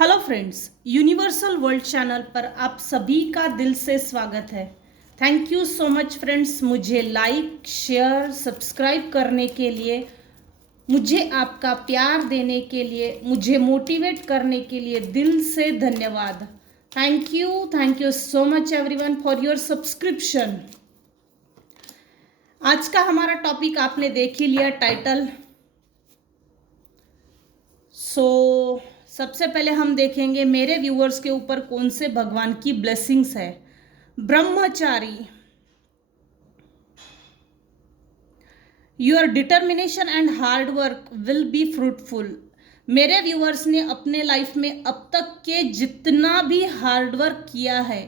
Hello friends, universal world channel पर आप सभी का दिल से स्वागत है। Thank you so much friends, मुझे लाइक शेयर सब्सक्राइब करने के लिए, मुझे आपका प्यार देने के लिए, मुझे मोटिवेट करने के लिए दिल से धन्यवाद। Thank you so much everyone for your subscription. आज का हमारा टॉपिक आपने देख ही लिया, टाइटल। सबसे पहले हम देखेंगे मेरे व्यूअर्स के ऊपर कौन से भगवान की ब्लेसिंग्स है। ब्रह्मचारी, your determination and hard work will be fruitful. मेरे व्यूअर्स ने अपने लाइफ में अब तक के जितना भी हार्ड वर्क किया है,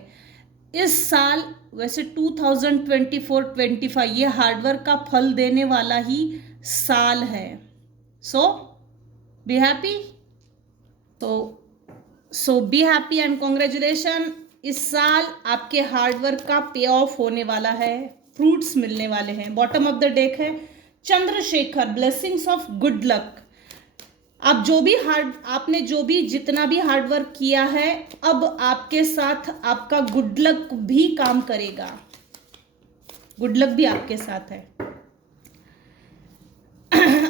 इस साल वैसे 2024-25 ये हार्ड वर्क का फल देने वाला ही साल है। So be happy. So be happy and congratulation. इस साल आपके हार्डवर्क का पे ऑफ होने वाला है, फ्रूट्स मिलने वाले हैं। बॉटम ऑफ द डेक है Chandrashekhar, blessings of good luck. आपने जो भी जितना भी हार्डवर्क किया है, अब आपके साथ आपका गुड लक भी काम करेगा। गुड लक भी आपके साथ है।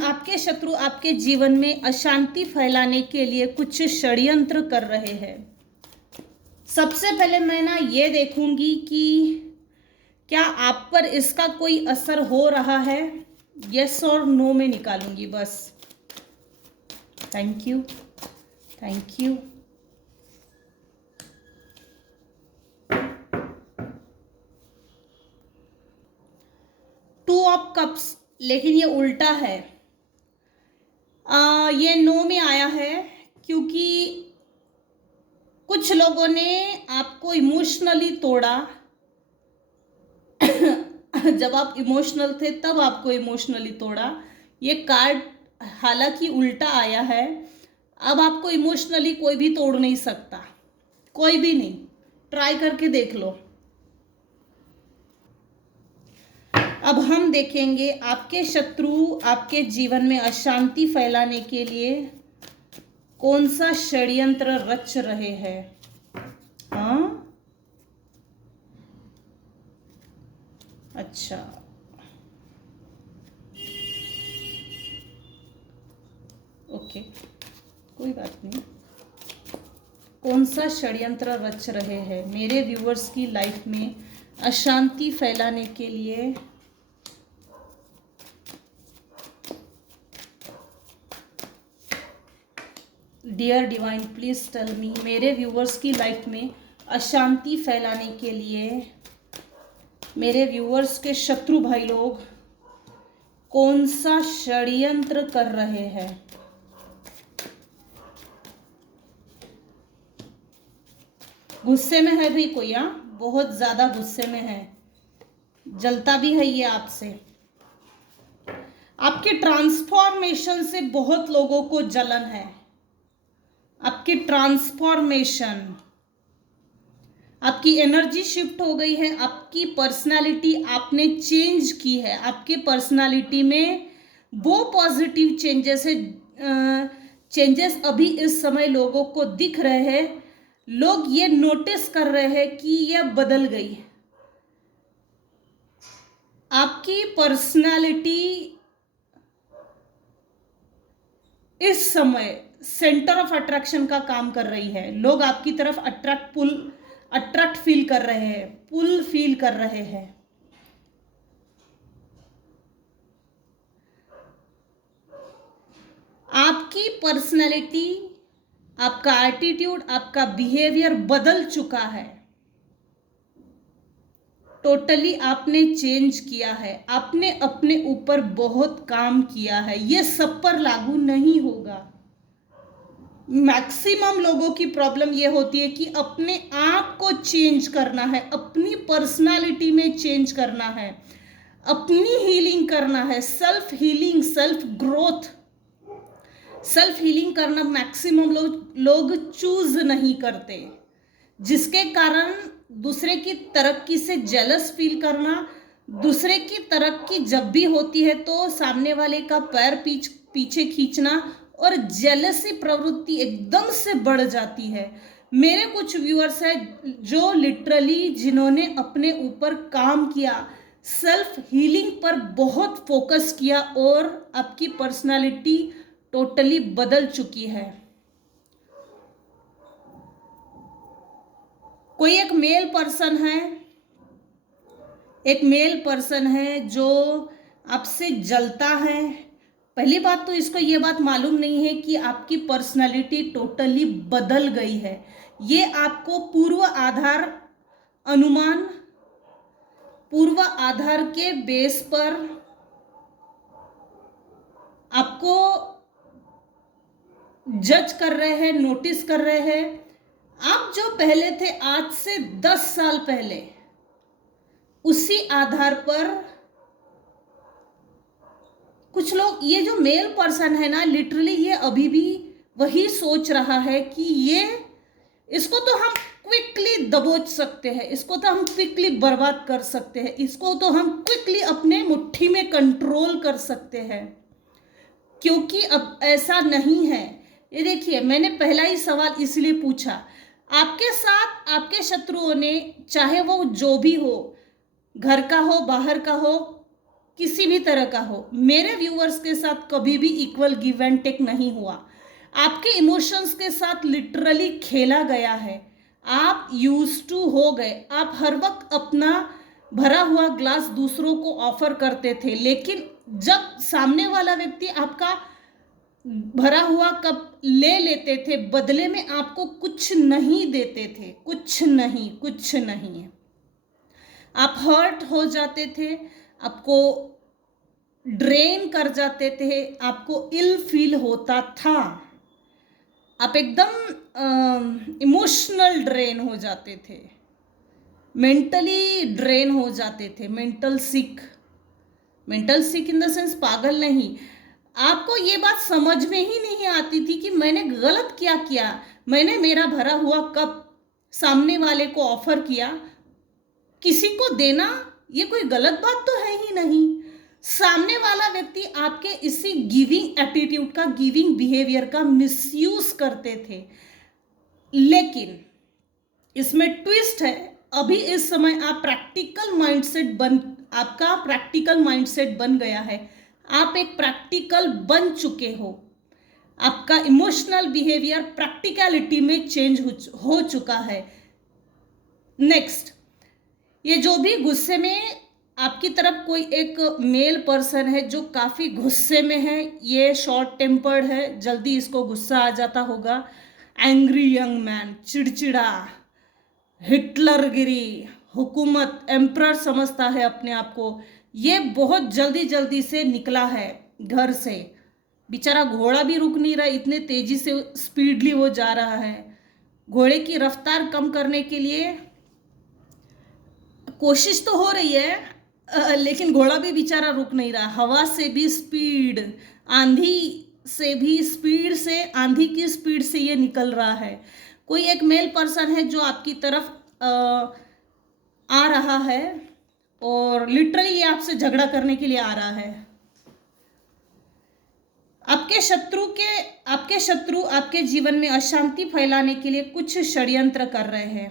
आपके शत्रु आपके जीवन में अशांति फैलाने के लिए कुछ षड्यंत्र कर रहे हैं। सबसे पहले मैं ये देखूंगी कि क्या आप पर इसका कोई असर हो रहा है। यस और नो में निकालूंगी बस। Thank you. 2 ऑफ कप्स, लेकिन ये उल्टा है। ये नो में आया है क्योंकि कुछ लोगों ने आपको इमोशनली तोड़ा। जब आप इमोशनल थे तब आपको इमोशनली तोड़ा। ये कार्ड हालांकि उल्टा आया है। अब आपको इमोशनली कोई भी तोड़ नहीं सकता, कोई भी नहीं। ट्राई करके देख लो। अब हम देखेंगे आपके शत्रु आपके जीवन में अशांति फैलाने के लिए कौन सा षड्यंत्र रच रहे हैं। हाँ, अच्छा, ओके, कोई बात नहीं। कौन सा षड्यंत्र रच रहे हैं मेरे व्यूअर्स की लाइफ में अशांति फैलाने के लिए। Dear divine please tell me, मेरे व्यूअर्स की लाइफ में अशांति फैलाने के लिए मेरे व्यूअर्स के शत्रु भाई लोग कौन सा षड्यंत्र कर रहे हैं। गुस्से में है भाई कोई, बहुत ज्यादा गुस्से में है, जलता भी है ये आपसे। आपके ट्रांसफॉर्मेशन से बहुत लोगों को जलन है। आपकी ट्रांसफॉर्मेशन, आपकी एनर्जी शिफ्ट हो गई है। आपकी पर्सनालिटी आपने चेंज की है। आपके पर्सनालिटी में वो पॉजिटिव चेंजेस है। चेंजेस अभी इस समय लोगों को दिख रहे हैं। लोग ये नोटिस कर रहे हैं कि यह बदल गई। आपकी पर्सनालिटी इस समय सेंटर ऑफ अट्रैक्शन का काम कर रही है। लोग आपकी तरफ अट्रैक्ट फील कर रहे हैं, पुल फील कर रहे हैं। आपकी पर्सनैलिटी, आपका एटीट्यूड, आपका बिहेवियर बदल चुका है। टोटली आपने चेंज किया है। आपने अपने ऊपर बहुत काम किया है। ये सब पर लागू नहीं होगा। मैक्सिमम लोगों की प्रॉब्लम ये होती है कि अपने आप को चेंज करना है, अपनी पर्सनालिटी में चेंज करना है, अपनी हीलिंग करना है, self healing, self growth. Self healing करना मैक्सिमम लोग चूज नहीं करते, जिसके कारण दूसरे की तरक्की से जेलस फील करना। दूसरे की तरक्की जब भी होती है तो सामने वाले का पैर पीछे खींचना और जेलसी प्रवृत्ति एकदम से बढ़ जाती है। मेरे कुछ व्यूअर्स हैं जो लिटरली जिन्होंने अपने ऊपर काम किया, सेल्फ हीलिंग पर बहुत फोकस किया और आपकी पर्सनालिटी टोटली बदल चुकी है। कोई एक मेल पर्सन है जो आपसे जलता है। पहली बात तो इसको ये बात मालूम नहीं है कि आपकी पर्सनालिटी टोटली बदल गई है। ये आपको पूर्व आधार के बेस पर आपको जज कर रहे हैं, नोटिस कर रहे हैं। आप जो पहले थे आज से 10 साल पहले, उसी आधार पर कुछ लोग, ये जो मेल पर्सन है ना, लिटरली ये अभी भी वही सोच रहा है कि इसको तो हम क्विकली दबोच सकते हैं, इसको तो हम क्विकली बर्बाद कर सकते हैं, इसको तो हम क्विकली अपने मुट्ठी में कंट्रोल कर सकते हैं। क्योंकि अब ऐसा नहीं है। ये देखिए, मैंने पहला ही सवाल इसलिए पूछा, आपके साथ आपके शत्रुओं ने, चाहे वो जो भी हो, घर का हो, बाहर का हो, किसी भी तरह का हो, मेरे व्यूअर्स के साथ कभी भी इक्वल गिव एंड टेक नहीं हुआ। आपके इमोशंस के साथ लिटरली खेला गया है। आप यूज्ड टू हो गए। आप हर वक्त अपना भरा हुआ ग्लास दूसरों को ऑफर करते थे, लेकिन जब सामने वाला व्यक्ति आपका भरा हुआ कप ले लेते थे, बदले में आपको कुछ नहीं देते थे, कुछ नहीं। आप हर्ट हो जाते थे, आपको ड्रेन कर जाते थे, आपको इल फील होता था, आप एकदम इमोशनल ड्रेन हो जाते थे, मेंटली ड्रेन हो जाते थे, mental sick in the sense पागल नहीं। आपको ये बात समझ में ही नहीं आती थी कि मैंने गलत क्या किया। मैंने मेरा भरा हुआ कप सामने वाले को ऑफर किया, किसी को देना ये कोई गलत बात तो है ही नहीं। सामने वाला व्यक्ति आपके इसी गिविंग एटीट्यूड का, गिविंग बिहेवियर का मिसयूज करते थे। लेकिन इसमें ट्विस्ट है, अभी इस समय आपका प्रैक्टिकल माइंडसेट बन गया है। आप एक प्रैक्टिकल बन चुके हो। आपका इमोशनल बिहेवियर प्रैक्टिकलिटी में चेंज हो चुका है। नेक्स्ट, ये जो भी गुस्से में आपकी तरफ कोई एक मेल पर्सन है जो काफ़ी गुस्से में है, ये शॉर्ट टेम्पर्ड है, जल्दी इसको गुस्सा आ जाता होगा। एंग्री यंग मैन, चिड़चिड़ा, हिटलरगिरी, हुकूमत, एम्परर समझता है अपने आप को। ये बहुत जल्दी से निकला है घर से। बेचारा घोड़ा भी रुक नहीं रहा, इतने तेजी से स्पीडली वो जा रहा है। घोड़े की रफ्तार कम करने के लिए कोशिश तो हो रही है, लेकिन घोड़ा भी बेचारा रुक नहीं रहा। हवा से भी स्पीड, आंधी से भी स्पीड से, आंधी की स्पीड से ये निकल रहा है। कोई एक मेल पर्सन है जो आपकी तरफ आ रहा है और लिटरली ये आपसे झगड़ा करने के लिए आ रहा है। आपके शत्रु आपके जीवन में अशांति फैलाने के लिए कुछ षड्यंत्र कर रहे हैं।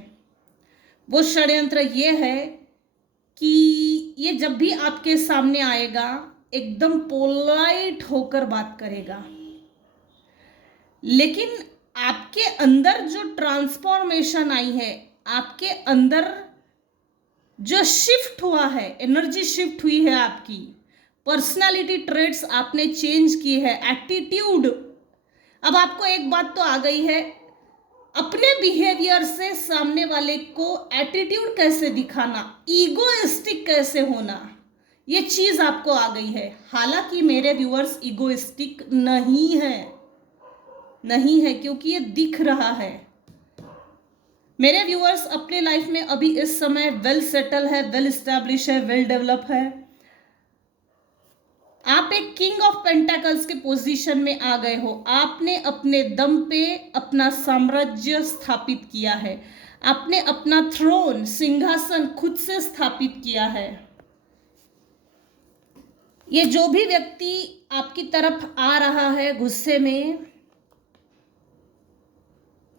वो षड्यंत्र ये है कि ये जब भी आपके सामने आएगा एकदम पोलाइट होकर बात करेगा, लेकिन आपके अंदर जो ट्रांसफॉर्मेशन आई है, आपके अंदर जो शिफ्ट हुआ है, एनर्जी शिफ्ट हुई है, आपकी पर्सनालिटी ट्रेट्स आपने चेंज की है, एटीट्यूड। अब आपको एक बात तो आ गई है, अपने बिहेवियर से सामने वाले को एटीट्यूड कैसे दिखाना, ईगोइस्टिक कैसे होना, ये चीज आपको आ गई है। हालांकि मेरे व्यूअर्स ईगोइस्टिक नहीं है क्योंकि ये दिख रहा है। मेरे व्यूअर्स अपने लाइफ में अभी इस समय वेल सेटल है, वेल एस्टैब्लिश है, वेल डेवलप है। आप एक किंग ऑफ पेंटाकल्स के पोजीशन में आ गए हो। आपने अपने दम पे अपना साम्राज्य स्थापित किया है, आपने अपना थ्रोन, सिंहासन खुद से स्थापित किया है। ये जो भी व्यक्ति आपकी तरफ आ रहा है गुस्से में,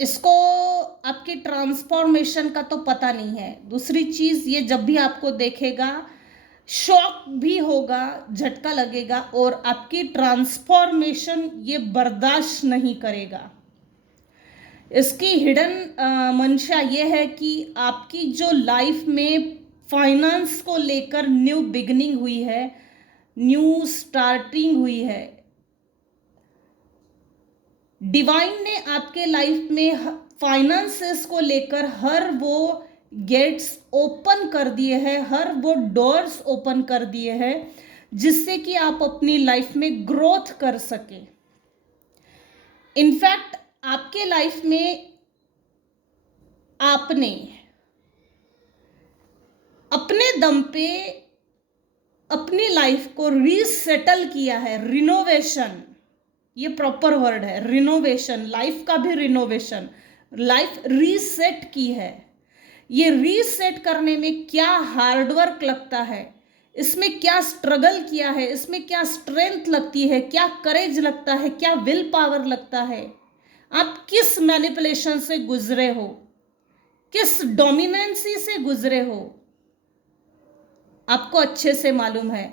इसको आपकी ट्रांसफॉर्मेशन का तो पता नहीं है। दूसरी चीज, ये जब भी आपको देखेगा शॉक भी होगा, झटका लगेगा, और आपकी ट्रांसफॉर्मेशन ये बर्दाश्त नहीं करेगा। इसकी हिडन मंशा ये है कि आपकी जो लाइफ में फाइनेंस को लेकर न्यू बिगनिंग हुई है, न्यू स्टार्टिंग हुई है, डिवाइन ने आपके लाइफ में फाइनेंसेस को लेकर हर वो गेट्स ओपन कर दिए हैं, हर वो डोर्स ओपन कर दिए हैं, जिससे कि आप अपनी लाइफ में ग्रोथ कर सके। इनफैक्ट आपके लाइफ में आपने अपने दम पे अपनी लाइफ को रीसेटल किया है। रिनोवेशन, ये प्रॉपर वर्ड है, रिनोवेशन, लाइफ का भी रिनोवेशन, लाइफ रीसेट की है। ये रीसेट करने में क्या हार्डवर्क लगता है, इसमें क्या स्ट्रगल किया है, इसमें क्या स्ट्रेंथ लगती है, क्या करेज लगता है, क्या विल पावर लगता है, आप किस मैनिपुलेशन से गुजरे हो, किस डोमिनेंसी से गुजरे हो, आपको अच्छे से मालूम है।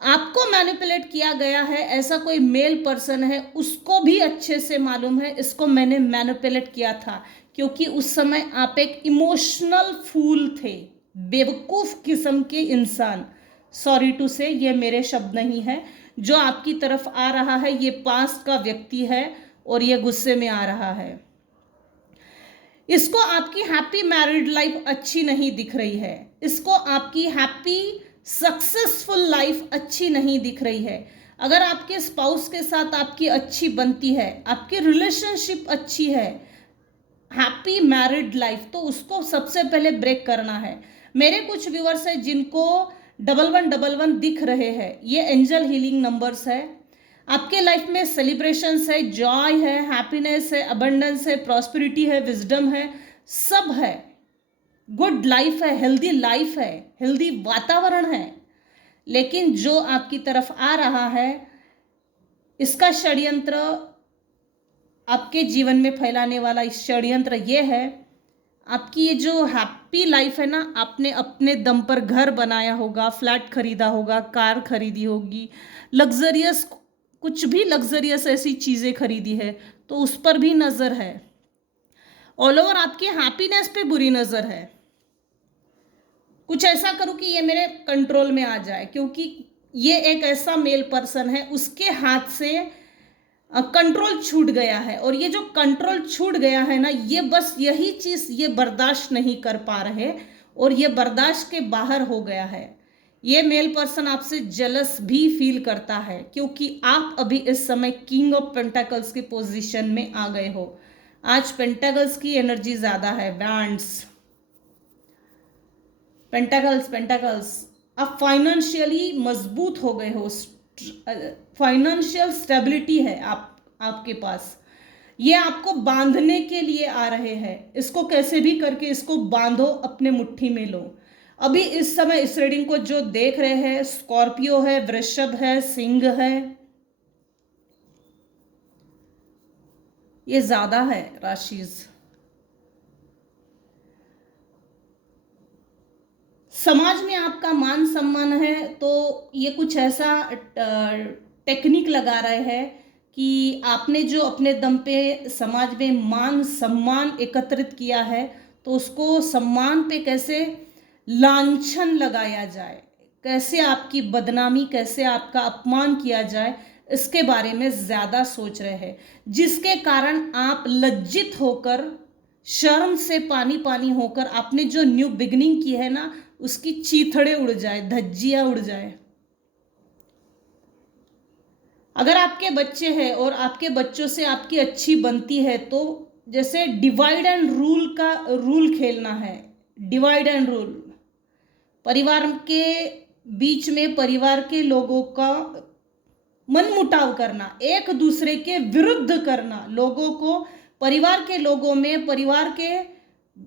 आपको मैनिपुलेट किया गया है, ऐसा कोई मेल पर्सन है, उसको भी अच्छे से मालूम है इसको मैंने मैनिपुलेट किया था, क्योंकि उस समय आप एक इमोशनल फूल थे, बेवकूफ किस्म के इंसान। सॉरी टू से, ये मेरे शब्द नहीं है। जो आपकी तरफ आ रहा है ये पास्ट का व्यक्ति है और ये गुस्से में आ रहा है। इसको आपकी हैप्पी मैरिड लाइफ अच्छी नहीं दिख रही है, इसको आपकी हैप्पी सक्सेसफुल लाइफ अच्छी नहीं दिख रही है। अगर आपके स्पाउस के साथ आपकी अच्छी बनती है, आपकी रिलेशनशिप अच्छी है, हैप्पी मैरिड लाइफ, तो उसको सबसे पहले ब्रेक करना है। मेरे कुछ व्यूअर्स हैं जिनको 1111 दिख रहे हैं, ये एंजल हीलिंग नंबर्स है। आपके लाइफ में सेलिब्रेशंस है, जॉय है, हैप्पीनेस है, अबंडेंस है, प्रॉस्पेरिटी है, विजडम है, सब है, गुड लाइफ है, हेल्दी वातावरण है। लेकिन जो आपकी तरफ आ रहा है, इसका षड्यंत्र आपके जीवन में फैलाने वाला इस षड्यंत्र ये है, आपकी ये जो हैप्पी लाइफ है ना, आपने अपने दम पर घर बनाया होगा, फ्लैट खरीदा होगा, कार खरीदी होगी, लग्जरियस, कुछ भी लग्जरियस ऐसी चीज़ें खरीदी है, तो उस पर भी नज़र है। ऑल ओवर आपकी हैप्पीनेस पे बुरी नज़र है। कुछ ऐसा करूँ कि ये मेरे कंट्रोल में आ जाए, क्योंकि ये एक ऐसा मेल पर्सन है, उसके हाथ से कंट्रोल छूट गया है, और ये जो कंट्रोल छूट गया है ना, ये बस यही चीज़ ये बर्दाश्त नहीं कर पा रहे, और ये बर्दाश्त के बाहर हो गया है। ये मेल पर्सन आपसे जेलस भी फील करता है, क्योंकि आप अभी इस समय किंग ऑफ पेंटाकल्स की पोजीशन में आ गए हो। आज पेंटाकल्स की एनर्जी ज़्यादा है, वैंड्स, पेंटाकल्स, आप फाइनेंशियली मजबूत हो गए हो, फाइनेंशियल स्टेबिलिटी है आपके पास। ये आपको बांधने के लिए आ रहे हैं, इसको कैसे भी करके इसको बांधो, अपने मुट्ठी में लो। अभी इस समय इस रीडिंग को जो देख रहे हैं, स्कॉर्पियो है, वृषभ है, सिंह है, ये ज्यादा है राशिज। समाज में आपका मान सम्मान है, तो ये कुछ ऐसा टेक्निक लगा रहे हैं कि आपने जो अपने दम पे समाज में मान सम्मान एकत्रित किया है, तो उसको सम्मान पे कैसे लांछन लगाया जाए, कैसे आपकी बदनामी, कैसे आपका अपमान किया जाए, इसके बारे में ज़्यादा सोच रहे हैं, जिसके कारण आप लज्जित होकर, शर्म से पानी पानी होकर, आपने जो न्यू बिगनिंग की है ना, उसकी चीथड़े उड़ जाए, धज्जियाँ उड़ जाए। अगर आपके बच्चे हैं और आपके बच्चों से आपकी अच्छी बनती है, तो जैसे डिवाइड एंड रूल का रूल खेलना है, डिवाइड एंड रूल, परिवार के बीच में परिवार के लोगों का मनमुटाव करना, एक दूसरे के विरुद्ध करना, लोगों को, परिवार के लोगों में परिवार के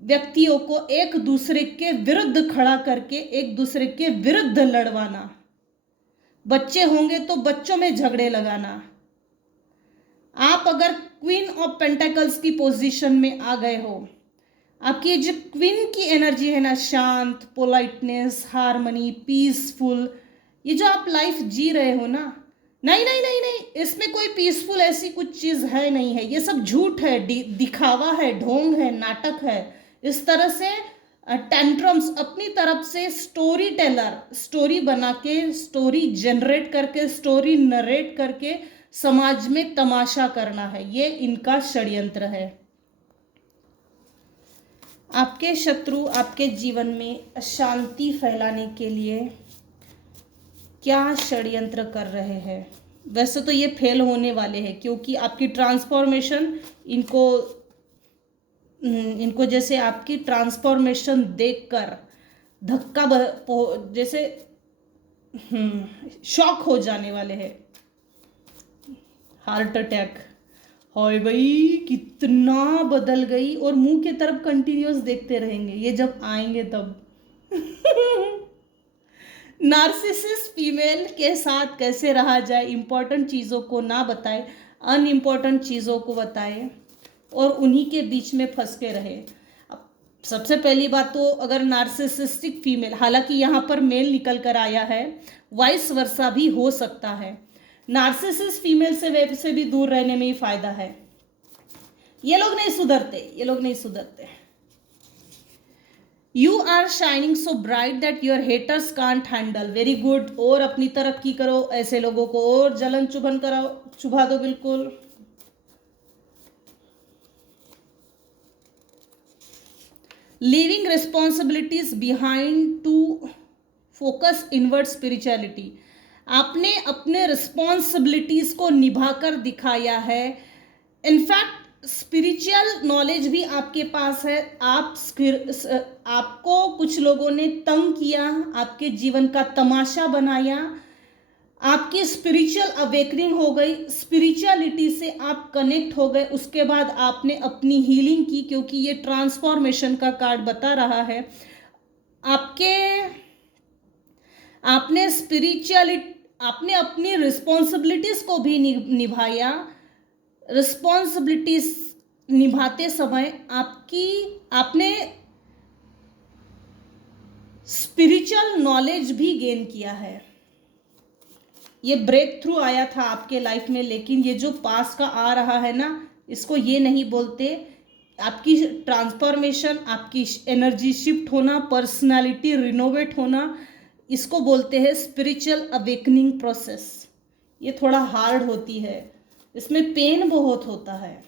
व्यक्तियों को एक दूसरे के विरुद्ध खड़ा करके एक दूसरे के विरुद्ध लड़वाना, बच्चे होंगे तो बच्चों में झगड़े लगाना। आप अगर क्वीन ऑफ पेंटेकल्स की पोजीशन में आ गए हो, आपकी जो क्वीन की एनर्जी है ना, शांत, पोलाइटनेस, हार्मनी, पीसफुल, ये जो आप लाइफ जी रहे हो ना, नहीं नहीं नहीं नहीं, इसमें कोई पीसफुल ऐसी कुछ चीज़ है नहीं है, ये सब झूठ है, दिखावा है, ढोंग है, नाटक है। इस तरह से टेंट्रम्स अपनी तरफ से स्टोरी टेलर, स्टोरी बना के, स्टोरी जनरेट करके, स्टोरी नरेट करके समाज में तमाशा करना है, ये इनका षड्यंत्र है। आपके शत्रु आपके जीवन में अशांति फैलाने के लिए क्या षड्यंत्र कर रहे हैं? वैसे तो ये फेल होने वाले हैं, क्योंकि आपकी ट्रांसफॉर्मेशन इनको जैसे आपकी ट्रांसफॉर्मेशन देखकर धक्का जैसे शॉक हो जाने वाले हैं, हार्ट अटैक। हाय भाई कितना बदल गई, और मुंह के तरफ कंटिन्यूस देखते रहेंगे, ये जब आएंगे तब। नार्सिसिस्ट फीमेल के साथ कैसे रहा जाए, इंपॉर्टेंट चीज़ों को ना बताए, अनइम्पॉर्टेंट चीज़ों को बताए और उन्हीं के बीच में फंस के रहे। अब सबसे पहली बात तो, अगर नार्सिसिस्टिक फीमेल, हालांकि यहाँ पर मेल निकल कर आया है, वाइस वर्सा भी हो सकता है, नार्सिसिस्ट फीमेल से वैसे भी दूर रहने में ही फायदा है। ये लोग नहीं सुधरते, ये लोग नहीं सुधरते। You are shining so bright that your haters can't handle. Very good, और अपनी तरक्की करो, ऐसे लोगों को और जलन चुभन कराओ, चुभा दो बिल्कुल। Leaving responsibilities behind to focus inward spirituality. आपने अपने रिस्पॉन्सिबिलिटीज को निभाकर दिखाया है। इनफैक्ट स्पिरिचुअल नॉलेज भी आपके पास है। आपको कुछ लोगों ने तंग किया, आपके जीवन का तमाशा बनाया, आपकी स्पिरिचुअल अवेकनिंग हो गई, स्पिरिचुअलिटी से आप कनेक्ट हो गए, उसके बाद आपने अपनी हीलिंग की, क्योंकि ये ट्रांसफॉर्मेशन का कार्ड बता रहा है। आपने अपनी रिस्पॉन्सिबिलिटीज को भी निभाया। रिस्पॉन्सिबिलिटीज निभाते समय आपने स्पिरिचुअल नॉलेज भी गेन किया है। ये ब्रेक थ्रू आया था आपके लाइफ में, लेकिन ये जो पास का आ रहा है ना, इसको ये नहीं बोलते। आपकी ट्रांसफॉर्मेशन, आपकी एनर्जी शिफ्ट होना, पर्सनालिटी रिनोवेट होना, इसको बोलते हैं स्पिरिचुअल अवेकनिंग प्रोसेस। ये थोड़ा हार्ड होती है, इसमें पेन बहुत होता है,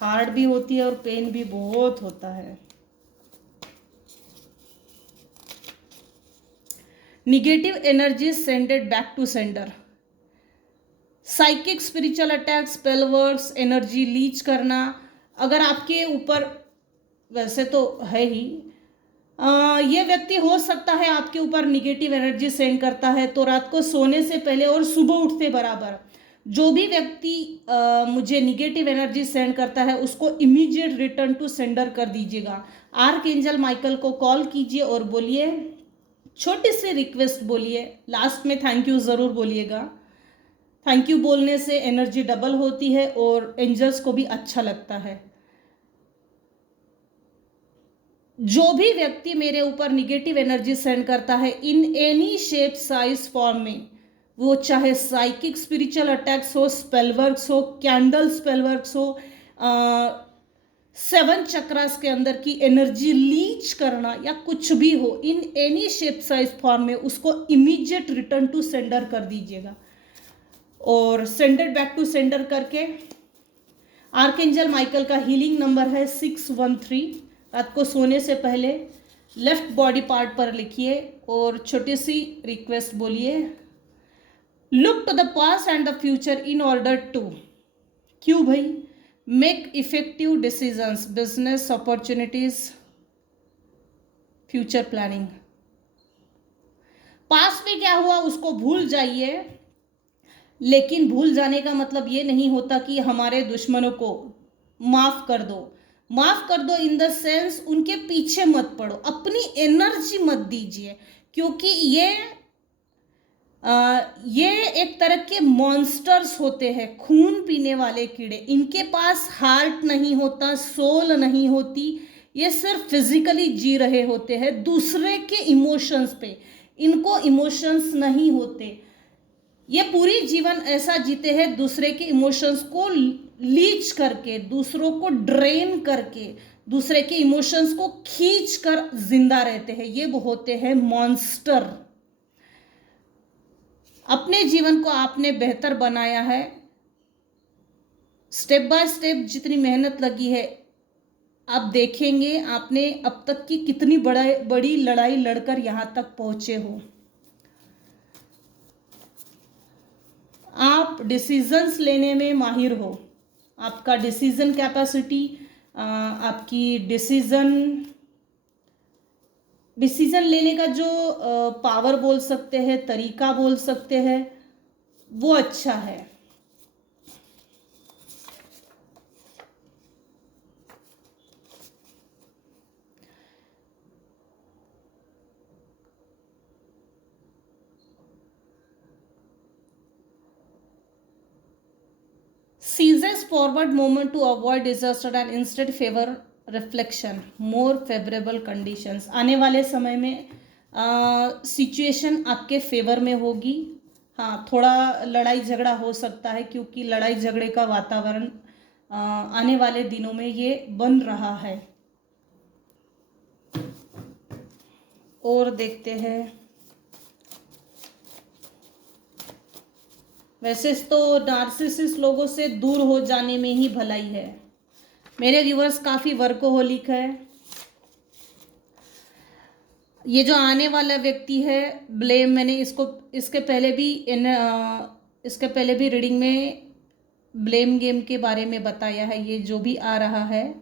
हार्ड भी होती है और पेन भी बहुत होता है। Negative energy sended back to sender. Psychic spiritual attack, spell works, energy leech करना। अगर आपके ऊपर, वैसे तो है ही, ये व्यक्ति हो सकता है आपके ऊपर निगेटिव एनर्जी सेंड करता है, तो रात को सोने से पहले और सुबह उठते बराबर जो भी व्यक्ति मुझे निगेटिव एनर्जी सेंड करता है, उसको इमीडिएट रिटर्न टू सेंडर कर दीजिएगा। आर्कएंजल माइकल को कॉल कीजिए और बोलिए, छोटी सी रिक्वेस्ट बोलिए, लास्ट में थैंक यू ज़रूर बोलिएगा। थैंक यू बोलने से एनर्जी डबल होती है और एंजल्स को भी अच्छा लगता है। जो भी व्यक्ति मेरे ऊपर निगेटिव एनर्जी सेंड करता है in any shape, size, form में, वो चाहे साइकिक स्पिरिचुअल अटैक्स हो, स्पेल वर्क्स हो, कैंडल स्पेल वर्क्स हो, 7 चक्रास के अंदर की एनर्जी लीच करना, या कुछ भी हो, in any shape, size, form में, उसको इमीडिएट रिटर्न टू सेंडर कर दीजिएगा। और सेंडेड बैक टू सेंडर करके आर्कएंजल माइकल का हीलिंग नंबर है 613। रात को सोने से पहले लेफ्ट बॉडी पार्ट पर लिखिए और छोटी सी रिक्वेस्ट बोलिए, look to the past and the future in order to, क्यों भाई, make effective decisions, business opportunities, future planning. Past में क्या हुआ उसको भूल जाइए, लेकिन भूल जाने का मतलब ये नहीं होता कि हमारे दुश्मनों को माफ कर दो। माफ कर दो इन द सेंस उनके पीछे मत पड़ो, अपनी एनर्जी मत दीजिए, क्योंकि ये एक तरह के मॉन्स्टर्स होते हैं, खून पीने वाले कीड़े। इनके पास हार्ट नहीं होता, सोल नहीं होती, ये सिर्फ फिजिकली जी रहे होते हैं दूसरे के इमोशंस पे, इनको इमोशंस नहीं होते। ये पूरी जीवन ऐसा जीते हैं दूसरे के इमोशंस को लीच करके, दूसरों को ड्रेन करके, दूसरे के इमोशंस को खींच कर जिंदा रहते हैं। ये होते हैं मॉन्स्टर। अपने जीवन को आपने बेहतर बनाया है, स्टेप बाय स्टेप जितनी मेहनत लगी है, आप देखेंगे आपने अब तक की कितनी बड़ी लड़ाई लड़कर यहां तक पहुंचे हो। आप डिसीजंस लेने में माहिर हो, आपका डिसीजन कैपेसिटी, आपकी डिसीजन लेने का जो पावर बोल सकते हैं, तरीका बोल सकते हैं, वो अच्छा है। Seizes forward moment to avoid disaster and instead favor reflection, more favorable conditions। आने वाले समय में सिचुएशन आपके फेवर में होगी। हाँ, थोड़ा लड़ाई झगड़ा हो सकता है, क्योंकि लड़ाई झगड़े का वातावरण आने वाले दिनों में ये बन रहा है। और देखते हैं, वैसे तो नार्सिसिस्ट लोगों से दूर हो जाने में ही भलाई है। मेरे व्यूवर्स काफ़ी वर्कोहोलिक है। ये जो आने वाला व्यक्ति है ब्लेम, मैंने इसके पहले भी रीडिंग में ब्लेम गेम के बारे में बताया है। ये जो भी आ रहा है,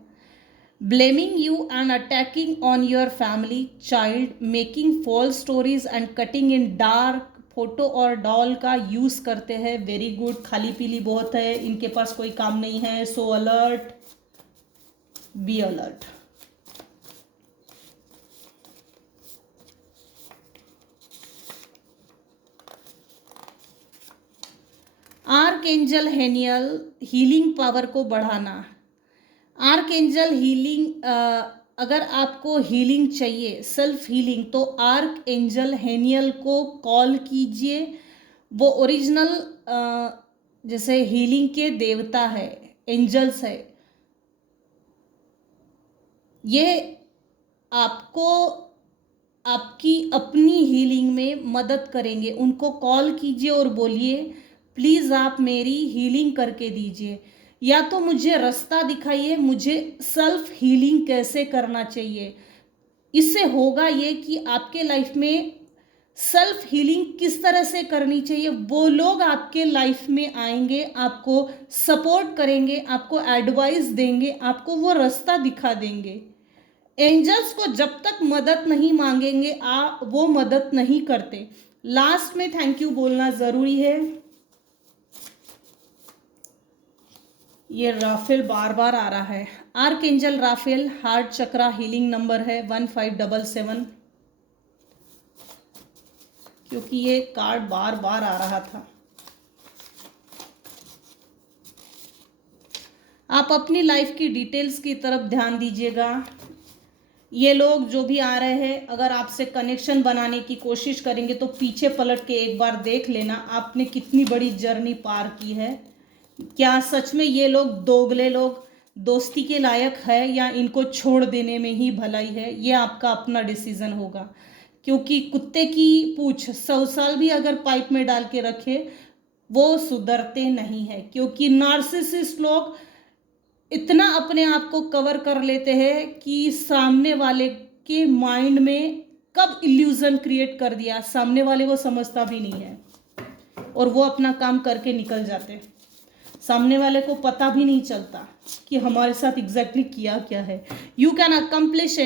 blaming you and attacking on your family, child, making false stories and cutting in dark, photo और डॉल का यूज करते हैं। Very good. खाली पीली बहुत है, इनके पास कोई काम नहीं है। So alert, be alert. Archangel Haniel, healing power को बढ़ाना। आर्कएंजल हीलिंग, अगर आपको हीलिंग चाहिए, सेल्फ हीलिंग, तो आर्कएंजल हेनियल को कॉल कीजिए। वो ओरिजिनल जैसे हीलिंग के देवता है, एंजल्स है। ये आपको आपकी अपनी हीलिंग में मदद करेंगे। उनको कॉल कीजिए और बोलिए प्लीज़ आप मेरी हीलिंग करके दीजिए, या तो मुझे रास्ता दिखाइए, मुझे सेल्फ हीलिंग कैसे करना चाहिए। इससे होगा ये कि आपके लाइफ में सेल्फ हीलिंग किस तरह से करनी चाहिए, वो लोग आपके लाइफ में आएंगे, आपको सपोर्ट करेंगे, आपको एडवाइस देंगे, आपको वो रास्ता दिखा देंगे। एंजल्स को जब तक मदद नहीं मांगेंगे वो मदद नहीं करते। लास्ट में थैंक यू बोलना ज़रूरी है। ये राफेल बार बार आ रहा है। आर्कएंजल राफेल, हार्ट चक्रा, हीलिंग नंबर है 1577, क्योंकि ये कार्ड बार बार आ रहा था। आप अपनी लाइफ की डिटेल्स की तरफ ध्यान दीजिएगा। ये लोग जो भी आ रहे हैं, अगर आपसे कनेक्शन बनाने की कोशिश करेंगे तो पीछे पलट के एक बार देख लेना आपने कितनी बड़ी जर्नी पार की है। क्या सच में ये लोग दोगले लोग दोस्ती के लायक है, या इनको छोड़ देने में ही भलाई है? ये आपका अपना डिसीजन होगा, क्योंकि कुत्ते की पूंछ 100 साल भी अगर पाइप में डाल के रखे वो सुधरते नहीं है। क्योंकि नार्सिसिस्ट लोग इतना अपने आप को कवर कर लेते हैं कि सामने वाले के माइंड में कब इल्यूजन क्रिएट कर दिया सामने वाले को समझता भी नहीं है, और वो अपना काम करके निकल जाते। सामने वाले को पता भी नहीं चलता कि हमारे साथ एग्जैक्टली किया क्या है। You can accomplish